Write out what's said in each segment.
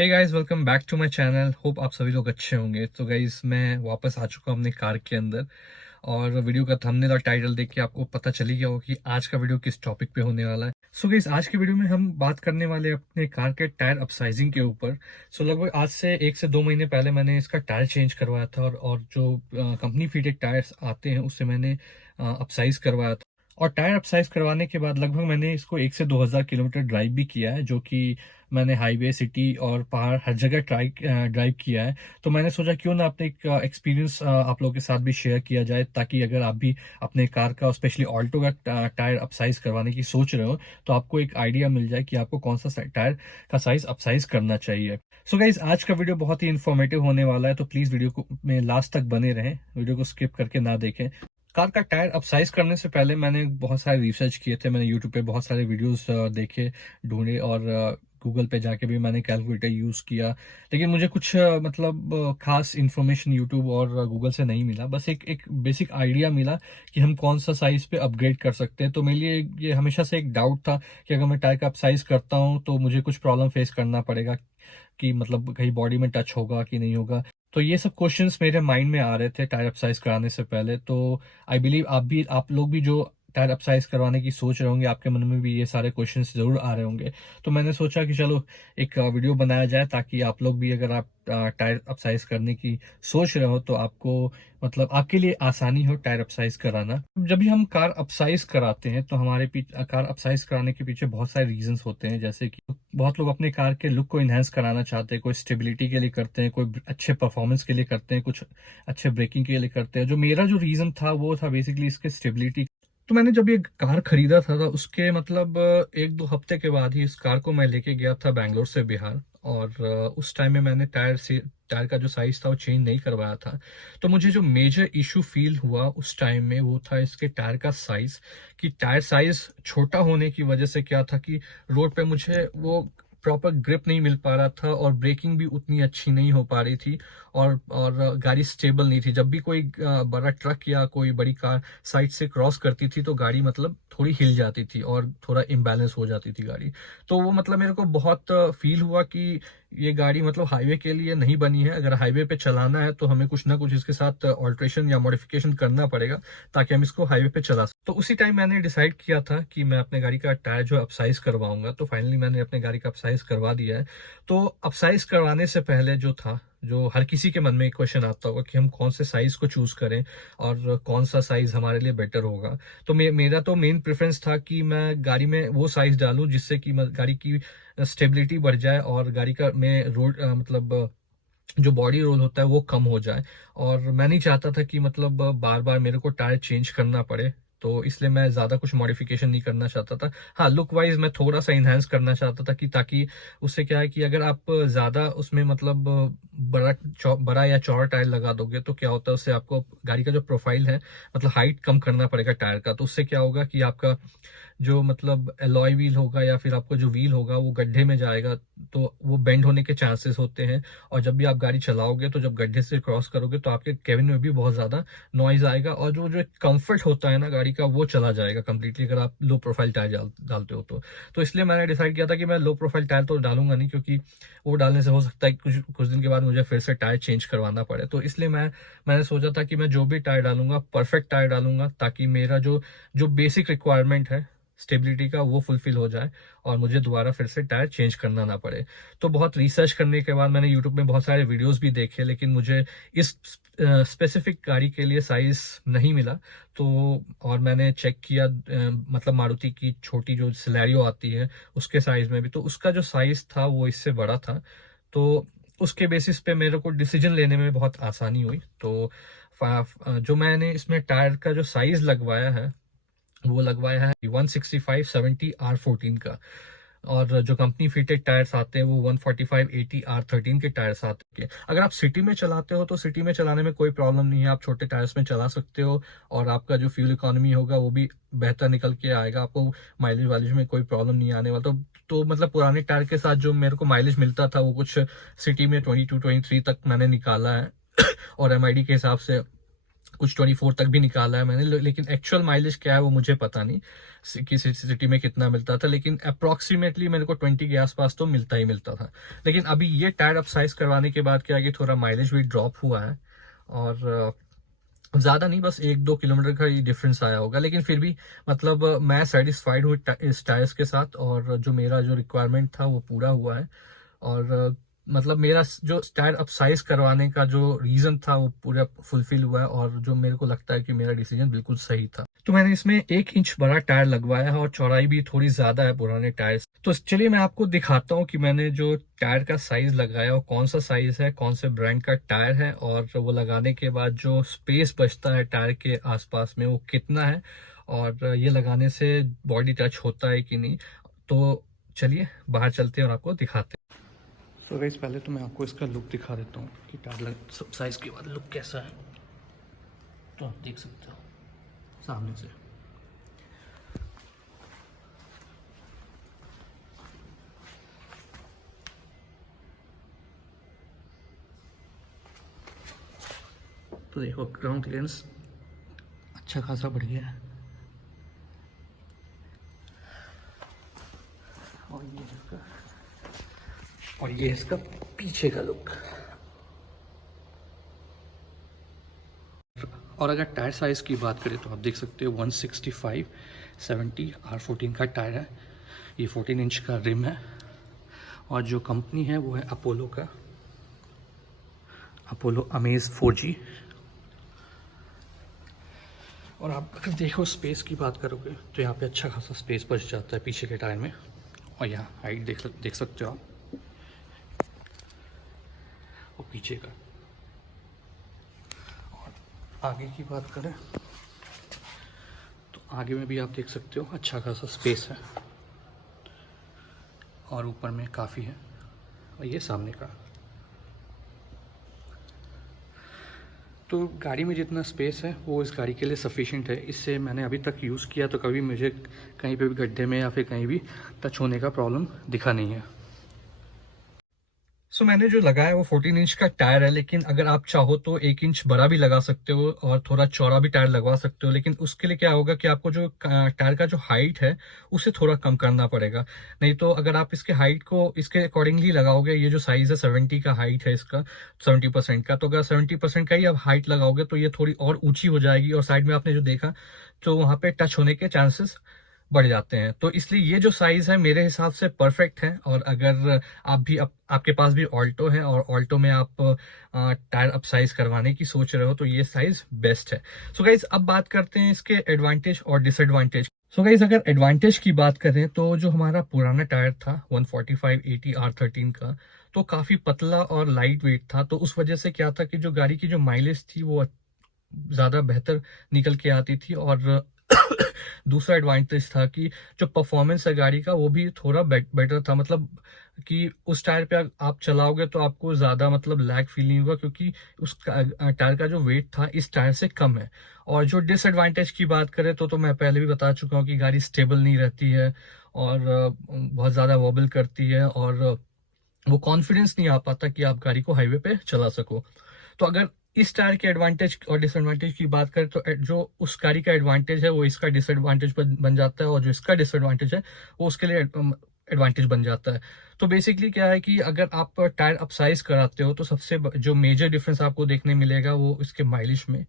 Hey guys, welcome back to my channel. Hope आप सभी लोग अच्छे होंगे। तो गाइस, मैं वापस आ चुका हूँ अपनी कार के अंदर और वीडियो का थंबनेल और टाइटल देख के आपको पता चल ही गया होगा कि आज का वीडियो किस टॉपिक पे होने वाला है। सो गाइस, आज की वीडियो में हम बात करने वाले हैं अपने कार के टायर अपसाइजिंग के ऊपर। सो लगभग आज से 1 से 2 महीने पहले मैंने इसका टायर चेंज करवाया था और जो कंपनी फिटेड टायर्स आते हैं उससे मैंने अपसाइज करवाया था। और टायर अपसाइज करवाने के बाद लगभग मैंने इसको 1 से 2 हज़ार किलोमीटर ड्राइव भी किया है, जो कि मैंने हाईवे, सिटी और पहाड़ हर जगह ड्राइव किया है। तो मैंने सोचा क्यों ना अपने एक एक्सपीरियंस आप लोगों के साथ भी शेयर किया जाए, ताकि अगर आप भी अपने कार का स्पेशली ऑल्टो का टायर अपसाइज करवाने की सोच रहे हो तो आपको एक आइडिया मिल जाए कि आपको कौन सा टायर का साइज अपसाइज करना चाहिए। सो गाइज, आज का वीडियो बहुत ही इन्फॉर्मेटिव होने वाला है, तो प्लीज वीडियो को में लास्ट तक बने रहें, वीडियो को स्किप करके ना देखें। कार का टायर अपसाइज करने से पहले मैंने बहुत सारे रिसर्च किए थे। मैंने यूट्यूब पे बहुत सारे वीडियोस देखे, ढूंढे, और गूगल पे जाके भी मैंने कैलकुलेटर यूज़ किया। लेकिन मुझे कुछ खास इन्फॉर्मेशन यूट्यूब और गूगल से नहीं मिला। बस एक बेसिक आइडिया मिला कि हम कौन सा साइज़ पे अपग्रेड कर सकते हैं। तो मेरे लिए ये हमेशा से एक डाउट था कि अगर मैं टायर का अपसाइज करता हूँ तो मुझे कुछ प्रॉब्लम फेस करना पड़ेगा, कि मतलब कहीं बॉडी में टच होगा कि नहीं होगा। तो ये सब क्वेश्चंस मेरे माइंड में आ रहे थे टायर अपसाइज कराने से पहले। तो आई बिलीव आप लोग भी जो टायर अपसाइज करवाने की सोच रहे होंगे, आपके मन में भी ये सारे क्वेश्चंस जरूर आ रहे होंगे। तो मैंने सोचा कि चलो एक वीडियो बनाया जाए, ताकि आप लोग भी, अगर आप टायर अपसाइज करने की सोच रहे हो तो आपको मतलब आपके लिए आसानी हो टायर अपसाइज कराना। जब भी हम कार अपसाइज कराते हैं तो हमारे पीछे कार अपसाइज कराने के पीछे बहुत सारे रीजंस होते हैं। जैसे कि बहुत लोग अपने कार के लुक को इन्हेंस कराना चाहते हैं, कोई स्टेबिलिटी के लिए करते हैं, कोई अच्छे परफॉर्मेंस के लिए करते हैं, कुछ अच्छे ब्रेकिंग के लिए करते हैं। जो मेरा जो रीजन था वो था बेसिकली इसके स्टेबिलिटी। तो मैंने जब ये कार खरीदा था उसके मतलब 1-2 हफ्ते के बाद ही इस कार को मैं लेके गया था बैंगलोर से बिहार। और उस टाइम में मैंने टायर का जो साइज था वो चेंज नहीं करवाया था। तो मुझे जो मेजर इशू फील हुआ उस टाइम में वो था इसके टायर का साइज। कि टायर साइज छोटा होने की वजह से क्या था कि रोड पे मुझे वो प्रॉपर ग्रिप नहीं मिल पा रहा था, और ब्रेकिंग भी उतनी अच्छी नहीं हो पा रही थी, और गाड़ी स्टेबल नहीं थी। जब भी कोई बड़ा ट्रक या कोई बड़ी कार साइड से क्रॉस करती थी तो गाड़ी मतलब थोड़ी हिल जाती थी और थोड़ा इम्बैलेंस हो जाती थी गाड़ी। तो वो मतलब मेरे को बहुत फील हुआ कि ये गाड़ी मतलब हाईवे के लिए नहीं बनी है। अगर हाईवे पे चलाना है तो हमें कुछ ना कुछ इसके साथ ऑल्ट्रेशन या मॉडिफिकेशन करना पड़ेगा, ताकि हम इसको हाईवे पे चला सकें। तो उसी टाइम मैंने डिसाइड किया था कि मैं अपने गाड़ी का टायर जो अपसाइज करवाऊंगा। तो फाइनली मैंने अपने गाड़ी का अपसाइज करवा दिया है। तो अपसाइज करवाने से पहले जो था, जो हर किसी के मन में एक क्वेश्चन आता होगा कि हम कौन से साइज को चूज करें और कौन सा साइज हमारे लिए बेटर होगा। तो मेरा तो मेन प्रेफरेंस था कि मैं गाड़ी में वो साइज डालूं जिससे कि गाड़ी की स्टेबिलिटी बढ़ जाए और गाड़ी का में रोड जो बॉडी रोल होता है वो कम हो जाए। और मैं नहीं चाहता था कि मतलब बार बार मेरे को टायर चेंज करना पड़े। तो इसलिए मैं ज़्यादा कुछ मॉडिफिकेशन नहीं करना चाहता था। हाँ, लुक वाइज मैं थोड़ा सा इन्हांस करना चाहता था, कि ताकि उससे क्या है कि अगर आप ज़्यादा उसमें मतलब बड़ा या चौड़ा टायर लगा दोगे तो क्या होता है, उससे आपको गाड़ी का जो प्रोफाइल है, मतलब हाइट कम करना पड़ेगा टायर का। तो उससे क्या होगा कि आपका जो मतलब एलॉय व्हील होगा या फिर आपका जो व्हील होगा वो गड्ढे में जाएगा, तो वो बेंड होने के चांसेस होते हैं। और जब भी आप गाड़ी चलाओगे तो जब गड्ढे से क्रॉस करोगे तो आपके केबिन में भी बहुत ज़्यादा नॉइज आएगा, और जो जो कंफर्ट होता है ना गाड़ी का, वो चला जाएगा कंप्लीटली, अगर आप लो प्रोफाइल टायर डालते हो तो इसलिए मैंने डिसाइड किया था कि मैं लो प्रोफाइल टायर तो डालूंगा नहीं, क्योंकि वो डालने से हो सकता है कुछ कुछ दिन के बाद मुझे फिर से टायर चेंज करवाना पड़े। तो इसलिए मैंने सोचा था कि मैं जो भी टायर डालूंगा परफेक्ट टायर डालूंगा, ताकि मेरा जो जो बेसिक रिक्वायरमेंट है स्टेबिलिटी का वो फुलफिल हो जाए और मुझे दोबारा फिर से टायर चेंज करना ना पड़े। तो बहुत रिसर्च करने के बाद मैंने यूट्यूब में बहुत सारे वीडियोस भी देखे, लेकिन मुझे इस स्पेसिफिक गाड़ी के लिए साइज नहीं मिला। तो और मैंने चेक किया, मतलब मारुति की छोटी जो सिलेरियो आती है उसके साइज में भी, तो उसका जो साइज था वो इससे बड़ा था। तो उसके बेसिस पे मेरे को डिसीजन लेने में बहुत आसानी हुई। तो जो मैंने इसमें टायर का जो साइज लगवाया है वो लगवाया है 165/70 R14 का। और जो कंपनी फिटेड टायर्स आते हैं वो 145/80 R13 के टायर्स आते हैं। अगर आप सिटी में चलाते हो तो सिटी में चलाने में कोई प्रॉब्लम नहीं है, आप छोटे टायर्स में चला सकते हो, और आपका जो फ्यूल इकोनॉमी होगा वो भी बेहतर निकल के आएगा। आपको माइलेज वाइलेज में कोई प्रॉब्लम नहीं आने वाला। तो मतलब पुराने टायर के साथ जो मेरे को माइलेज मिलता था वो कुछ सिटी में 22-23 तक मैंने निकाला है और एमआईडी के हिसाब से कुछ 24 तक भी निकाला है मैंने, लेकिन एक्चुअल माइलेज क्या है वो मुझे पता नहीं किसी सिटी में कितना मिलता था, लेकिन अप्रोक्सीमेटली मेरे को 20 के आसपास तो मिलता ही मिलता था। लेकिन अभी ये टायर अप साइज करवाने के बाद क्या है कि थोड़ा माइलेज भी ड्रॉप हुआ है, और ज़्यादा नहीं, बस 1-2 किलोमीटर का ही डिफरेंस आया होगा, लेकिन फिर भी मतलब मैं सेटिस्फाइड हूँ इस टायर्स के साथ, और जो मेरा जो रिक्वायरमेंट था वो पूरा हुआ है। और मतलब मेरा जो टायर अप साइज करवाने का जो रीज़न था वो पूरा फुलफिल हुआ है, और जो मेरे को लगता है कि मेरा डिसीजन बिल्कुल सही था। तो मैंने इसमें 1 इंच बड़ा टायर लगवाया है, और चौड़ाई भी थोड़ी ज़्यादा है पुराने टायर। तो चलिए मैं आपको दिखाता हूँ कि मैंने जो टायर का साइज लगाया वो कौन सा साइज है, कौन से ब्रांड का टायर है, और वो लगाने के बाद जो स्पेस बचता है टायर के आसपास में वो कितना है, और ये लगाने से बॉडी टच होता है कि नहीं। तो चलिए बाहर चलते हैं और आपको दिखाते हैं। तो गाइस पहले तो मैं आपको इसका लुक दिखा देता हूँ कि टायर सब साइज के बाद लुक कैसा है। तो आप देख सकते हो सामने से। तो देखो ग्राउंड क्लियरेंस अच्छा खासा बढ़िया है, और ये इसका पीछे का लुक। और अगर टायर साइज़ की बात करें तो आप देख सकते हो 165/70 R14 का टायर है। ये 14 इंच का रिम है, और जो कंपनी है वो है अपोलो का, अपोलो अमेज 4G। और आप अगर देखो स्पेस की बात करोगे तो यहाँ पे अच्छा खासा स्पेस बच जाता है पीछे के टायर में। और यहाँ हाइट देख सकते हो आप, और पीछे का। और आगे की बात करें तो आगे में भी आप देख सकते हो अच्छा खासा स्पेस है, और ऊपर में काफ़ी है। और ये सामने का। तो गाड़ी में जितना स्पेस है वो इस गाड़ी के लिए सफिशिएंट है। इससे मैंने अभी तक यूज़ किया तो कभी मुझे कहीं पे भी गड्ढे में या फिर कहीं भी टच होने का प्रॉब्लम दिखा नहीं है। सो मैंने जो लगाया वो 14 इंच का टायर है, लेकिन अगर आप चाहो तो 1 इंच बड़ा भी लगा सकते हो और थोड़ा चौड़ा भी टायर लगवा सकते हो। लेकिन उसके लिए क्या होगा कि आपको जो टायर का जो हाइट है उसे थोड़ा कम करना पड़ेगा। नहीं तो अगर आप इसके हाइट को इसके अकॉर्डिंगली लगाओगे, ये जो साइज़ है 70 का हाइट है इसका, 70% का, तो अगर 70% का ही आप हाइट लगाओगे तो ये थोड़ी और ऊँची हो जाएगी, और साइड में आपने जो देखा तो वहाँ पे टच होने के चांसेस बढ़ जाते हैं। तो इसलिए ये जो साइज़ है मेरे हिसाब से परफेक्ट है। और अगर आप भी आपके पास भी ऑल्टो है और ऑल्टो में आप टायर अप साइज करवाने की सोच रहे हो तो ये साइज़ बेस्ट है। सो गाइज अब बात करते हैं इसके एडवांटेज और डिसएडवांटेज। सो गाइज अगर एडवांटेज की बात करें तो जो हमारा पुराना टायर था 145/80 R13 का, तो काफ़ी पतला और लाइट वेट था। तो उस वजह से क्या था कि जो गाड़ी की जो माइलेज थी वो ज़्यादा बेहतर निकल के आती थी। और दूसरा एडवांटेज था कि जो परफॉर्मेंस है गाड़ी का वो भी थोड़ा बेटर था, मतलब कि उस टायर पे आप चलाओगे तो आपको ज़्यादा मतलब लैग फील नहीं होगा, क्योंकि उस टायर का जो वेट था इस टायर से कम है। और जो डिसएडवांटेज की बात करें तो मैं पहले भी बता चुका हूँ कि गाड़ी स्टेबल नहीं रहती है, और बहुत ज़्यादा वॉबल करती है, और वो कॉन्फिडेंस नहीं आ पाता कि आप गाड़ी को हाईवे पे चला सको। तो अगर इस टायर के एडवांटेज और डिसएडवांटेज की बात करें तो जो उस गाड़ी का एडवांटेज है वो इसका डिसएडवांटेज बन जाता है, और जो इसका डिसएडवांटेज है वो उसके लिए एडवांटेज बन जाता है। तो बेसिकली क्या है कि अगर आप टायर अप साइज कराते हो तो सबसे जो मेजर डिफरेंस आपको देखने मिलेगा वो इसके माइलेज में।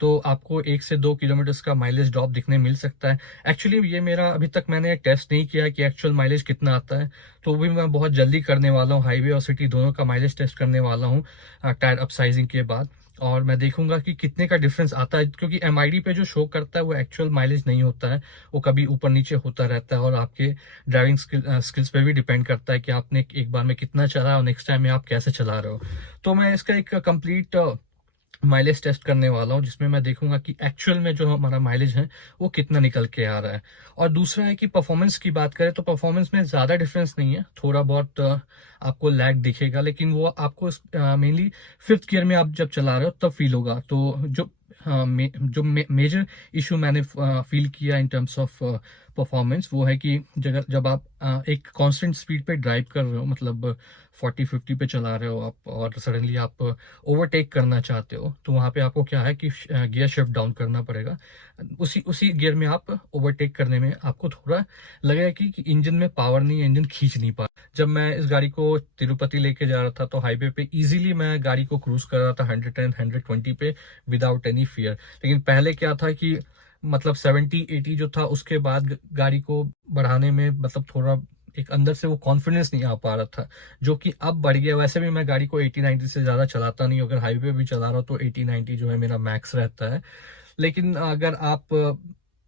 तो आपको 1 से 2 किलोमीटर का माइलेज ड्रॉप दिखने मिल सकता है। एक्चुअली ये मेरा अभी तक मैंने टेस्ट नहीं किया कि एक्चुअल माइलेज कितना आता है, तो भी मैं बहुत जल्दी करने वाला हूँ। हाईवे और सिटी दोनों का माइलेज टेस्ट करने वाला हूँ टायर अप साइजिंग के बाद, और मैं देखूंगा कि कितने का डिफरेंस आता है, क्योंकि एमआईडी पे जो शो करता है वो एक्चुअल माइलेज नहीं होता है, वो कभी ऊपर नीचे होता रहता है। और आपके ड्राइविंग स्किल्स पे भी डिपेंड करता है कि आपने एक बार में कितना चला और नेक्स्ट टाइम में आप कैसे चला रहे हो। तो मैं इसका एक कंप्लीट माइलेज टेस्ट करने वाला हूँ, जिसमें मैं देखूंगा कि एक्चुअल में जो हमारा माइलेज है वो कितना निकल के आ रहा है। और दूसरा है कि परफॉर्मेंस की बात करें तो परफॉर्मेंस में ज़्यादा डिफरेंस नहीं है, थोड़ा बहुत आपको लैग दिखेगा, लेकिन वो आपको मेनली 5th गियर में आप जब चला रहे हो तब फील होगा। तो जो मेजर इशू मैंने फील किया इन टर्म्स ऑफ परफॉर्मेंस वो है कि जब आप एक कांस्टेंट स्पीड पे ड्राइव कर रहे हो, मतलब 40-50 पे चला रहे हो आप, और सडनली आप ओवरटेक करना चाहते हो, तो वहाँ पे आपको क्या है कि गियर शिफ्ट डाउन करना पड़ेगा। उसी उसी गियर में आप ओवरटेक करने में आपको थोड़ा लगेगा कि इंजन में पावर नहीं है, इंजन खींच नहीं पा। जब मैं इस गाड़ी को तिरुपति लेके जा रहा था तो हाईवे पे इजीली मैं गाड़ी को क्रूज कर रहा था 110-120 पे विदाउट एनी फियर। लेकिन पहले क्या था कि मतलब 70-80 जो था, उसके बाद गाड़ी को बढ़ाने में मतलब थोड़ा एक अंदर से वो कॉन्फिडेंस नहीं आ पा रहा था, जो कि अब बढ़ गया। वैसे भी मैं गाड़ी को 80-90 से ज्यादा चलाता नहीं हूं, अगर हाईवे भी चला रहा हूं तो 80-90 जो है मेरा मैक्स रहता है। लेकिन अगर आप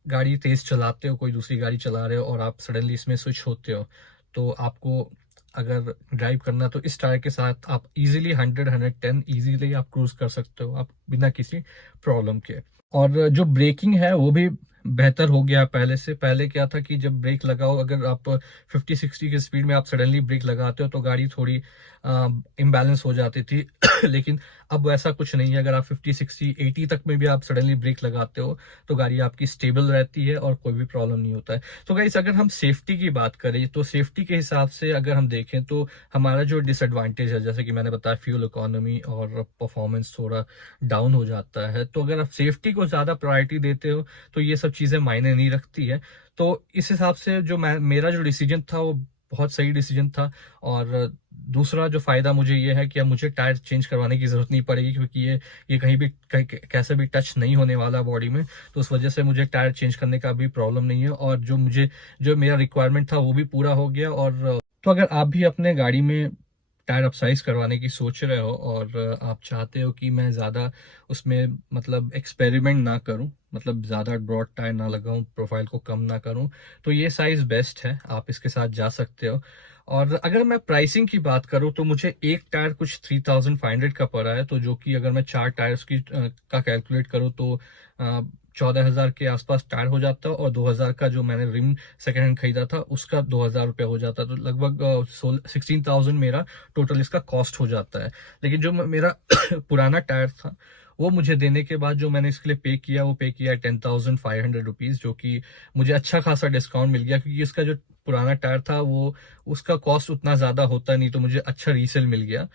गाड़ी तेज चलाते हो, कोई दूसरी गाड़ी चला रहे हो और आप सडनली इसमें स्विच होते हो, तो आपको अगर ड्राइव करना तो इस टायर के साथ आप इजीली 100-110 इजीली आप क्रूज कर सकते हो आप बिना किसी प्रॉब्लम के। और जो ब्रेकिंग है वो भी बेहतर हो गया पहले से। पहले क्या था कि जब ब्रेक लगाओ, अगर आप 50-60 की स्पीड में आप सडनली ब्रेक लगाते हो तो गाड़ी थोड़ी इम्बैलेंस हो जाती थी लेकिन अब वैसा कुछ नहीं है। अगर आप 50-60-80 तक में भी आप सडनली ब्रेक लगाते हो तो गाड़ी आपकी स्टेबल रहती है और कोई भी प्रॉब्लम नहीं होता है। तो गाइस, अगर हम सेफ्टी की बात करें तो सेफ्टी के हिसाब से अगर हम देखें तो हमारा जो डिसएडवांटेज है, जैसे कि मैंने बताया, फ्यूल इकोनॉमी और परफॉर्मेंस थोड़ा डाउन हो जाता है। तो अगर आप सेफ्टी को ज्यादा प्रायोरिटी देते हो तो ये सब चीजें मायने नहीं रखती है। तो इस हिसाब से जो मेरा जो डिसीजन था वो बहुत सही डिसीजन था। और दूसरा जो फायदा मुझे ये है कि अब मुझे टायर चेंज करवाने की जरूरत नहीं पड़ेगी, क्योंकि ये कहीं भी कैसे भी टच नहीं होने वाला बॉडी में। तो उस वजह से मुझे टायर चेंज करने का भी प्रॉब्लम नहीं है, और जो मेरा रिक्वायरमेंट था वो भी पूरा हो गया। और तो अगर आप भी अपने गाड़ी में टायर अपसाइज करवाने की सोच रहे हो और आप चाहते हो कि मैं ज़्यादा उसमें मतलब एक्सपेरिमेंट ना करूं, मतलब ज़्यादा ब्रॉड टायर ना लगाऊं, प्रोफाइल को कम ना करूं, तो ये साइज़ बेस्ट है, आप इसके साथ जा सकते हो। और अगर मैं प्राइसिंग की बात करूं तो मुझे एक टायर कुछ 3500 का पड़ा है। तो जो कि अगर मैं 4 टायर्स का कैलकुलेट करूं तो 14,000 के आसपास टायर हो जाता है, और 2,000 का जो मैंने रिम सेकेंड हैंड खरीदा था उसका 2,000 रुपया हो जाता है। तो लगभग 16,000 मेरा टोटल इसका कॉस्ट हो जाता है। लेकिन जो मेरा पुराना टायर था वो मुझे देने के बाद जो मैंने इसके लिए पे किया, वो पे किया 10,500 रुपीज, जो कि मुझे अच्छा खासा डिस्काउंट मिल गया, क्योंकि इसका जो पुराना टायर था वो उसका कॉस्ट उतना ज्यादा होता नहीं, तो मुझे अच्छा रीसेल मिल गया।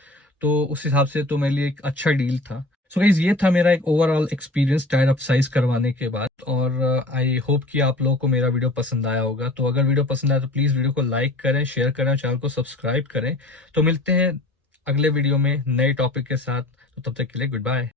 तो उस हिसाब से तो मेरे लिए एक अच्छा डील था। सो गाइस, ये था मेरा एक overall experience tyre up size करवाने के बाद। और आई होप कि आप लोगों को मेरा वीडियो पसंद आया होगा। तो अगर वीडियो पसंद आया तो प्लीज वीडियो को लाइक करें, शेयर करें और चैनल को सब्सक्राइब करें। तो मिलते हैं अगले वीडियो में नए टॉपिक के साथ। तो तब तक के लिए गुड बाय।